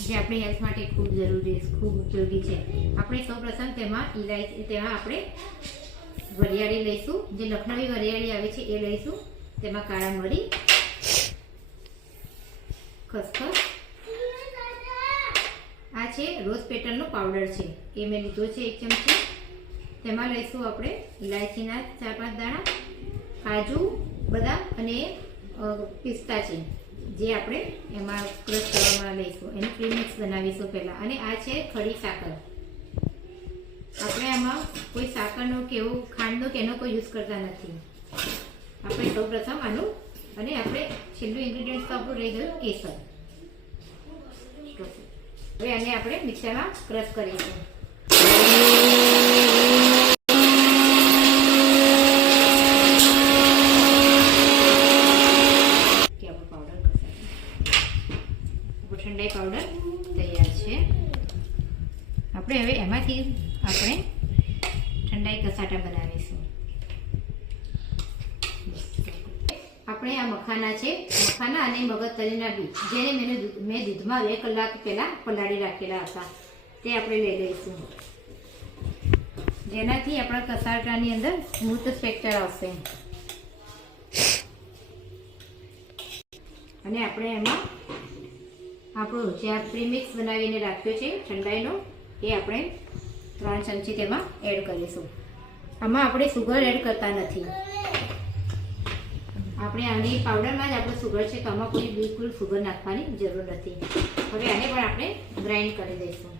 જે આપણી હેલ્થ માટે ખૂબ ઉપયોગી છે। આપણે સૌપ્રથમ તેમાં આપણે વરિયાળી લઈશું, જે લખનવી વરિયાળી આવે છે એ લઈશું। તેમાં કાળા મરી, ખસખસ, આ છે રોઝ પેટર્નનો પાવડર છે એ મેં લીધો છે 1 ચમચી। તેમાં લઈશું આપણે ઇલાયચીના 4-5 દાણા, કાજુ, બદામ અને પિસ્તા છે જે આપણે એમાં ક્રશ કરવામાં લઈશું, એનું પ્રીમિક્સ બનાવીશું પહેલાં। અને આ છે ખડી સાકર। આપણે આમાં કોઈ સાકરનો કે એવું ખાંડનો કે એનો કોઈ યુઝ કરતા નથી। આપણે સૌપ્રથમ આનું, અને આપણે છેલ્લું ઇન્ગ્રીડિયન્ટ તો આપણું રહી ગયું કેસર। હવે આને આપણે મિક્સરમાં ક્રશ કરીશું। ઠંડાઈ પાવડર તૈયાર છે। આપણે હવે એમાંથી આપણે ઠંડાઈ કસાટા બનાવીશું। આપણે આ મખાના છે, મખાના અને મગજતરીના બીજ, જેને મેં દૂધમાં 2 કલાક પહેલાં પલાળી રાખેલા હતા, તે આપણે લઈ લઈશું, જેનાથી આપણા કસાટાની અંદર સ્મૂથ સ્ટ્રક્ચર આવશે। અને આપણે એમાં આપણું જે આ પ્રીમિક્સ બનાવીને રાખ્યો છે ઠંડાઈનો, એ આપણે 3 ચમચી તેમાં એડ કરીશું। આમાં આપણે સુગર એડ કરતા નથી, આપણે આની પાવડરમાં જ આપણું સુગર છે, તો આમાં કોઈ બિલકુલ સુગર નાખવાની જરૂર નથી। હવે આને પણ આપણે ગ્રાઇન્ડ કરી દઈશું।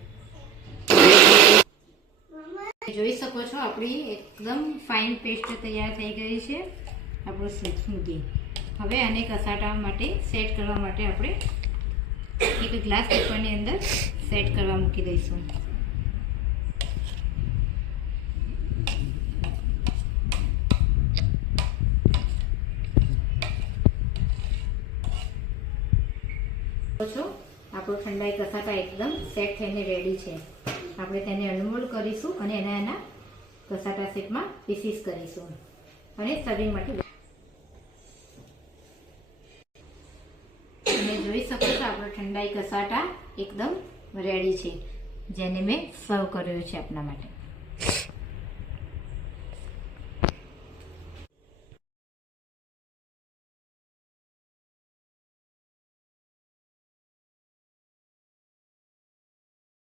જોઈ શકો છો આપણી એકદમ ફાઇન પેસ્ટ તૈયાર થઈ ગઈ છે, આપણું સ્મૂધી। હવે આને કસાટા માટે સેટ કરવા માટે આપણે એક ગ્લાસ પેપરની અંદર સેટ કરવા મૂકી દઈશું। આપણો ઠંડાઈ કસાટા એકદમ સેટ થઈને રેડી છે। આપણે તેને અનમોલ્ડ કરીશું અને એના કસાટા શેપમાં પીસીસ કરીશું અને સર્વિંગ માટે। તમે જોઈ શકો છો આપણો ઠંડાઈ કસાટા એકદમ રેડી છે, જેને મેં સર્વ કર્યો છે આપના માટે।